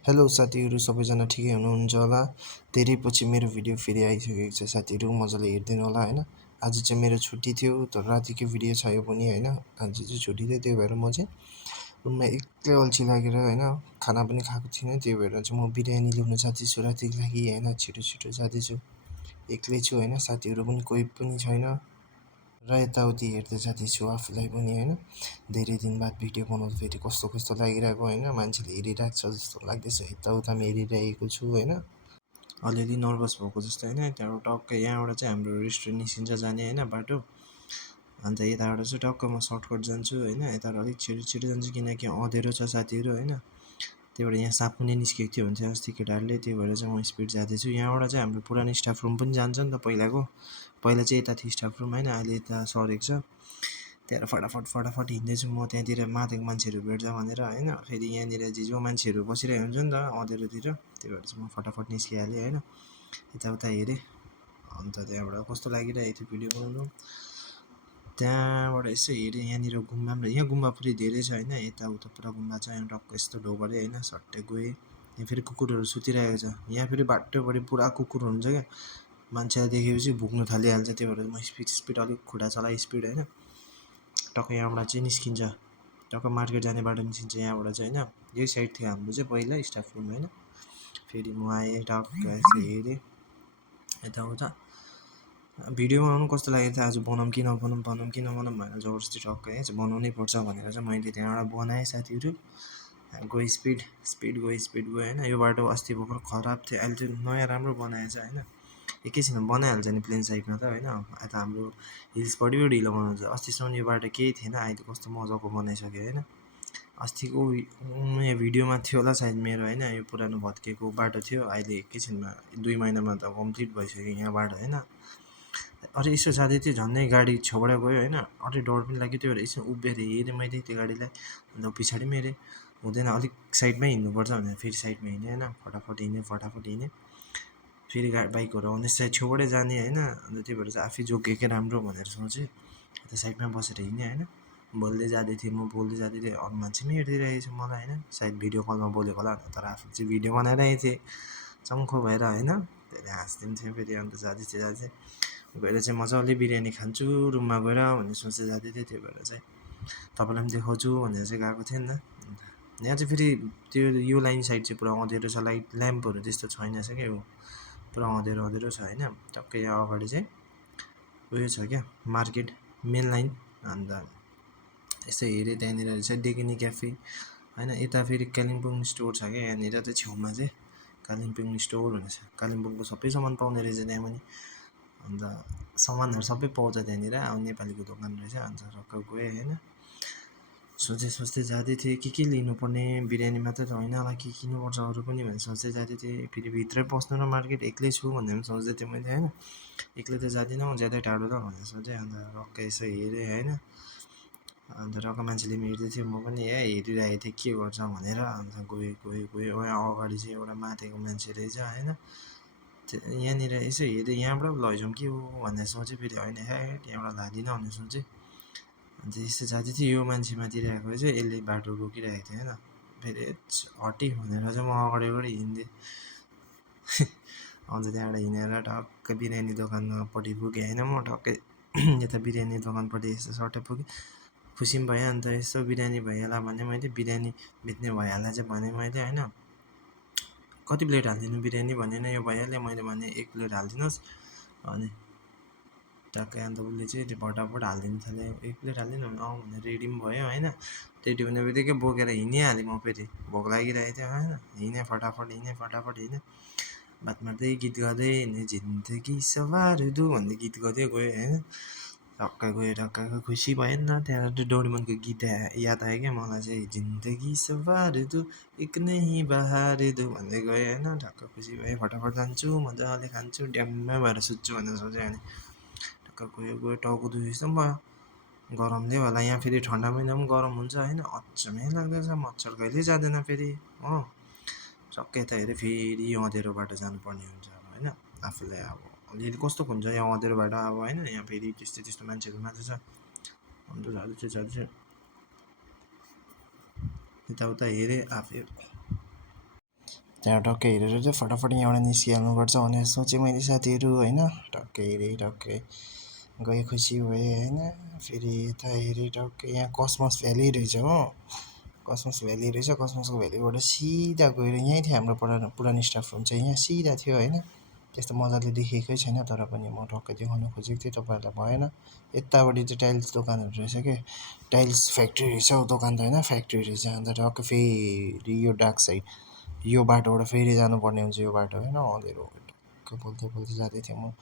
Hello साथीहरू सबैजना ठिकै हुनुहुन्छ होला। धेरै पछि मेरो भिडियो फेरि आइसकेको छ साथीहरू, मजाले हेरिदिनु होला हैन। आज चाहिँ मेरो छुट्टी थियो तर रातिको भिडियो छ यो पनि हैन। आज चाहिँ छुट्टी थियो त्यही भएर म चाहिँ रुममा एक्लै अल्छी लागेर हैन, खाना पनि खाएको थिइनँ त्यही भएर चाहिँ म बिरयानी ल्याउन जाँदैछु रातिको लागि हैन। छिटो जाँदैछु, एक्लै छु हैन, साथीहरू पनि कोही पनि छैन र यताउति हेर्दै जाँदैछु आफूलाई पनि हैन। धेरै दिन बाद भिडियो बनाउँदा फेरि कस्तो लागिरहेको हैन, मान्छेले हेरिरहेको छ जस्तो लाग्दैछ। यताउता पनि हेरिरहेको छु हैन, अलिअलि नर्भस भएको जस्तो हैन। त्यहाँबाट टक्कै यहाँबाट चाहिँ हाम्रो रेस्टुरेन्ट निस्किन्छ जाने हैन बाटो। अन्त यताबाट चाहिँ टक्क म सर्टकट जान्छु हैन, यताबाट अलिक छिटो जान्छु किनकि अँध्यारो छ साथीहरू हैन। त्यही भएर यहाँ साँप पनि निस्केको थियो भन्थ्यो अस्ति केटाहरूले, त्यही भएर चाहिँ म स्पिड जाँदैछु। यहाँबाट चाहिँ हाम्रो पुरानो स्टाफ रुम पनि जान्छ नि त पहिलाको। पहिला चाहिँ यता थियो स्टाफ रुम हैन, अहिले यता सरेको छ। त्यहाँ फटाफट हिँड्दैछु म, त्यहाँतिर माथिको मान्छेहरू भेट्छ भनेर हैन। फेरि यहाँनिर जो मान्छेहरू बसिरहेको हुन्छ नि त अँध्यारोतिर, त्यही भएर चाहिँ म फटाफट निस्किहालेँ हैन। यताउता हेरेँ, अन्त त्यहाँबाट कस्तो लागिरहेको थियो भिडियो बनाउनु। त्यहाँबाट यसो हेरेँ यहाँनिर गुम्बा पनि, यहाँ गुम्बा पुरै धेरै छ हैन, यताउता पुरा गुम्बा छ। यहाँ टक्क यस्तो ढोगरे हैन सट्टै गएँ। यहाँ फेरि कुकुरहरू सुतिरहेको छ, यहाँ फेरि बाटोभरि पुरा कुकुर हुन्छ क्या। मान्छेलाई देखेपछि भुक्नु थालिहाल्छ, त्यही भएर म स्पिड अलिक खुट्टा चलाएँ स्पिड हैन। टक्क यहाँबाट चाहिँ निस्किन्छ, टक्क मार्केट जाने बाटो निस्किन्छ यहाँबाट चाहिँ हैन। यही साइड थियो हाम्रो चाहिँ पहिला स्टाफ रुम हैन। फेरि म आएँ टक्क यसो हेरेँ यताउता। भिडियो बनाउनु कस्तो लागेको थियो, आज बनाऊँ कि नबनाऊँ भनेर जबरजस्ती टक्क यहाँ चाहिँ बनाउनै पर्छ भनेर चाहिँ मैले त्यहाँबाट बनाएँ साथीहरू। गएँ स्पिड गएँ हैन। यो बाटो अस्ति भर्खर खराब थियो, अहिले चाहिँ नयाँ राम्रो बनाएछ हैन। एकैछिनमा बनाइहाल्छ नि प्लेन साइडमा त हैन। यता हाम्रो हिल्सपट्टि ढिलो बनाउँछ, अस्तिसम्म यो बाटो केही थिएन, अहिले कस्तो मजाको बनाइसक्यो हैन। अस्तिको यहाँ भिडियोमा थियो होला सायद मेरो हैन, यो पुरानो भत्किएको बाटो थियो, अहिले एकैछिनमा 2 महिनामा त कम्प्लिट भइसक्यो यहाँ बाटो हैन। अरे यसो जाँदै थियो झन्डै गाडी छेउबाट गयो हैन, अझै डर पनि लाग्यो। त्यही भएर यसो उभिएर हेरेँ मैले त्यो गाडीलाई, अन्त पछाडि पनि हेरेँ, हुँदैन अलिक साइडमै हिँड्नुपर्छ भनेर फेरि साइडमा हिँडेँ हैन। फटाफट हिँडेँ फेरि बाइकहरू आउँदैछ छेउबाटै जाने हैन। अन्त त्यही भएर चाहिँ आफै जोगिएकै राम्रो भनेर सोचेँ, यता साइडमा बसेर हिँडेँ हैन। बोल्दै जाँदै थिएँ अरू मान्छे पनि हेरिदिइरहेको छ मलाई हैन, सायद भिडियो कलमा बोलेको होला भनेर, तर आफूले चाहिँ भिडियो बनाइरहेको थिएँ चङ्खो भएर हैन। त्यसले हाँसिदिन्थ्यो फेरि। अन्त जाँदै गएर चाहिँ मजाले बिरयानी खान्छु रुममा गएर भन्ने सोचेर जाँदै थिएँ। त्यही भएर चाहिँ तपाईँलाई पनि देखाउँछु भनेर चाहिँ गएको थिएँ नि त। यहाँ चाहिँ फेरि त्यो यो लाइन साइड चाहिँ पुरा अँध्यारो छ, लाइट ल्याम्पहरू त्यस्तो छैन छ क्या, पुरा अँध्यारो छ हैन। टक्कै यहाँ अगाडि चाहिँ उयो छ क्या मार्केट मेन लाइन। अन्त यसो हेरेँ त्यहाँनिर चाहिँ डेकिनी क्याफे हैन। यता फेरि कालिम्पोङ स्टोर छ क्या यहाँनिर चाहिँ छेउमा चाहिँ कालिम्पोङ स्टोर भनेको छ। कालिम्पोङको सबै सामान पाउने रहेछ त्यहाँ पनि। अन्त सामानहरू सबै पाउँछ त्यहाँनिर, अब नेपालीको दोकान रहेछ। अन्त टक्क गएँ हैन, सोच्दै जाँदै थिएँ के लिनुपर्ने, बिरयानी मात्रै त होइन होला, के किन्नुपर्छ अरू पनि भनेर सोच्दै जाँदै थिएँ। फेरि भित्रै पस्नु र मार्केट एक्लै छु भनेर पनि सोच्दै थिएँ मैले हैन। एक्लै त जाँदिनँ ज्यादै टाढो त भनेर सोचेँ। अन्त टक्क यसो हेरेँ हैन, अन्त टक्क मान्छेले पनि हेर्दै थियो, म पनि हेरिरहेको थिएँ के गर्छ भनेर। अन्त गएँ यहाँ अगाडि चाहिँ एउटा माथिको मान्छे रहेछ हैन। यहाँनिर यसो हेरेँ यहाँबाट लैजाउँ कि हो भनेर सोचेँ, फेरि होइन यहाँबाट लाँदिनँ भनेर सोचेँ। अन्त यस्तो जाँदै थियो, यो मान्छे माथि आएको चाहिँ यसले बाटो रोकिरहेको थियो होइन। फेरि हटी भनेर चाहिँ म अगाडि हिँड्थेँ। अन्त त्यहाँबाट हिँडेर टक्क बिरयानी दोकानपट्टि पुगेँ होइन। म टक्कै यता बिरयानी दोकानपट्टि यस्तो सट्टै पुगेँ, खुसी पनि भएँ। अन्त यसो बिरयानी भइहाल्यो भने मैले, बिरयानी बेच्ने भइहाल्यो चाहिँ भने मैले होइन। कति प्लेट हालिदिनु बिरयानी भनेन, यो भइहाल्यो। मैले भने 1 प्लेट हालिदिनुहोस् अनि टक्कै अन्त उसले चाहिँ त्यो फटाफट हालिदिनु थाल्यो। 1 प्लेट हालिदिनु भने भनेर रेडी पनि भयो होइन। रेडी हुने बित्तिकै बोकेर हिँडिहालेँ म, फेरि भोक लागिरहेको थियो होइन। हिँडेँ फटाफट हिँडेँ, बात मार्दै गीत गाउँदै हिँडेँ। जिन्दगी सवार दु भन्दै गीत गाउँदै गएँ होइन। टक्क खुसी भयो नि त। त्यहाँबाट डोरेमोनको गीत याद आयो क्या मलाई चाहिँ, जिन्दगी सवार दु एक नही बहार दु भन्दै गएँ होइन। टक्क खुसी भएँ, फटाफट जान्छु मजाले खान्छु ड्याम्मै भएर सुत्छु भनेर सोचेँ अनि टक्क गयो टाउको दुखेको जस्तो पनि भयो, गरमले होला। यहाँ फेरि ठन्डा महिना पनि गरम हुन्छ होइन, अचम्मै लाग्दैछ। मच्छर कहिल्यै जाँदैन फेरि हो। टक्कै यता हेरेँ फेरि अँध्यारो बाटो जानुपर्ने हुन्छ अब होइन। आफूलाई अब अलिअलि कस्तो हुन्छ यहाँ अँध्यारो बाटो अब होइन। यहाँ फेरि त्यस्तो मान्छेहरू मात्रै छ। अन्त जाँदैछु यताउता हेरेँ आफै त्यहाँ टक्कै हेरेर चाहिँ फटाफट यहाँबाट निस्किहाल्नुपर्छ भनेर सोचेँ मैले साथीहरू होइन। टक्कै हेरेँ टक्कै गएँ खुसी भएँ होइन। फेरि यता हेरेँ टक्कै यहाँ कसमस भ्याली रहेछ हो। कसमस भ्याली रहेछ। कसमसको भ्यालीबाट सिधा गएर यहीँ थियो हाम्रो पुरानो स्टाफ रुम चाहिँ यहाँ सिधा थियो होइन। त्यस्तो मजाले देखेकै छैन तर पनि म टक्कै देखाउन खोजेको थिएँ तपाईँहरूलाई भएन। यतापट्टि चाहिँ टाइल्स दोकानहरू रहेछ क्या। टाइल्स फ्याक्ट्री रहेछ हौ दोकान त होइन फ्याक्ट्री रहेछ। अन्त टक्कै फेरि यो डार्क साइड यो बाटोबाट फेरि जानुपर्ने हुन्छ यो बाटो होइन। अँध्यारो टक्कै बोल्दै बोल्दै जाँदै थिएँ म।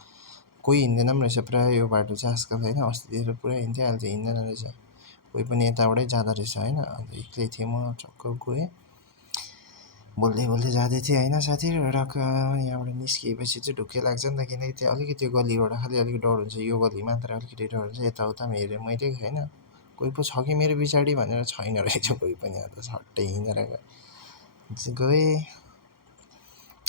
कोही हिँड्दैन पनि रहेछ प्रायः यो बाटो चाहिँ आजकल होइन। अस्तितिर पुरा हिँड्थ्यो अहिले चाहिँ हिँड्दैन रहेछ। कोही पनि यताबाटै जाँदो रहेछ होइन। अन्त एक्लै थिएँ म टक्क गएँ बोल्दै बोल्दै जाँदै थिएँ होइन साथीहरू। टक्क यहाँबाट निस्किएपछि चाहिँ ढुक्कै लाग्छ नि त किनकि त्यो अलिकति त्यो गल्लीबाट खालि अलिक डर हुन्छ। यो गल्ली मात्र अलिकति डर हुन्छ। यताउता पनि हेरेँ मैले होइन कोही पो छ कि मेरो पछाडि भनेर छैन रहेछ कोही पनि। अन्त झट्टै हिँडेर गएँ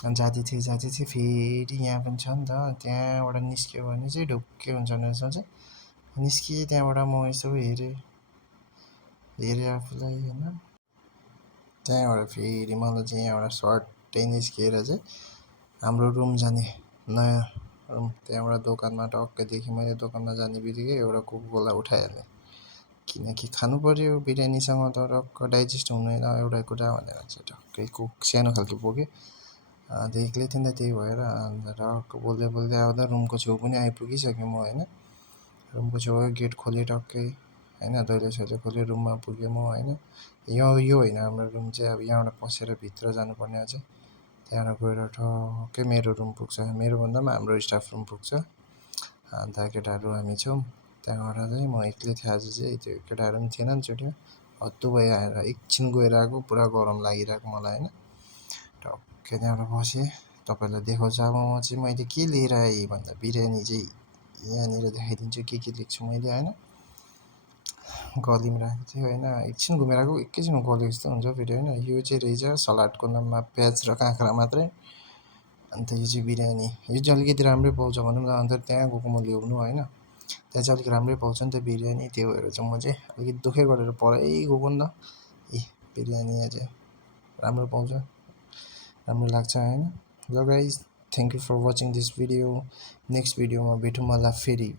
जाँदै थिएँ फेरि यहाँ पनि छ नि त त्यहाँबाट निस्क्यो भने चाहिँ ढुक्कै हुन्छ भनेर सोचेँ। निस्किएँ त्यहाँबाट म यसो हेरेँ आफूलाई होइन। त्यहाँबाट फेरि मलाई चाहिँ यहाँबाट सर्टै निस्किएर चाहिँ हाम्रो रुम जाने नयाँ रुम त्यहाँबाट दोकानमा टक्कै देखेँ मैले। दोकानमा जाने बित्तिकै एउटा कोकाकोला उठाइहालेँ किनकि खानु पऱ्यो बिरयानीसँग त टक्क डाइजेस्ट हुँदैन एउटा कुरा भनेर चाहिँ टक्कै कोक सानो खालको बोकेँ। अन्त एक्लै थिएँ नि त त्यही भएर अन्त टक्क बोल्दै बोल्दै आउँदा रुमको छेउ पनि आइपुगिसकेँ म होइन। रुमको छेउ गेट खोलेँ टक्कै होइन। दैलो सैलो खोलेँ रुममा पुगेँ म होइन। यो होइन हाम्रो रुम चाहिँ अब यहाँबाट पसेर भित्र जानुपर्ने अझै। त्यहाँबाट गएर ठक्कै मेरो रुम पुग्छ। मेरो भन्दा पनि हाम्रो स्टाफ रुम पुग्छ। अन्त केटाहरू हामी छौँ। त्यहाँबाट चाहिँ म एक्लै थिएँ आज चाहिँ त्यो केटाहरू पनि थिएन नि छुट्यो हत्तु भयो आएर एकछिन गएर आएको पुरा गरम लागिरहेको मलाई होइन। टक्कै त्यहाँबाट बसेँ तपाईँहरूलाई देखाउँछु अब म चाहिँ मैले के लिएर आएँ भन्दा बिरयानी चाहिँ यहाँनिर देखाइदिन्छु के लेख्छु मैले होइन। गलीमा राखेको थियो होइन एकछिन घुमेर आएको एकैछिनमा गलेको जस्तो हुन्छ फेरि होइन। यो चाहिँ रहेछ सलादको नाममा प्याज र काँक्रा मात्रै। अन्त यो चाहिँ बिरयानी यो चाहिँ अलिकति राम्रै पाउँछ भनौँ न। अन्त त्यहाँ गएको म ल्याउनु होइन त्यहाँ चाहिँ अलिक राम्रै पाउँछ नि त बिरयानी। त्यो भएर चाहिँ म चाहिँ अलिकति दुःखै गरेर परै गएको नि त। ए बिरयानी यहाँ चाहिँ राम्रो पाउँछ राम्रो लाग्छ होइन। ल guys thank you for watching this video. Next भिडियोमा भेटौँ होला फेरि।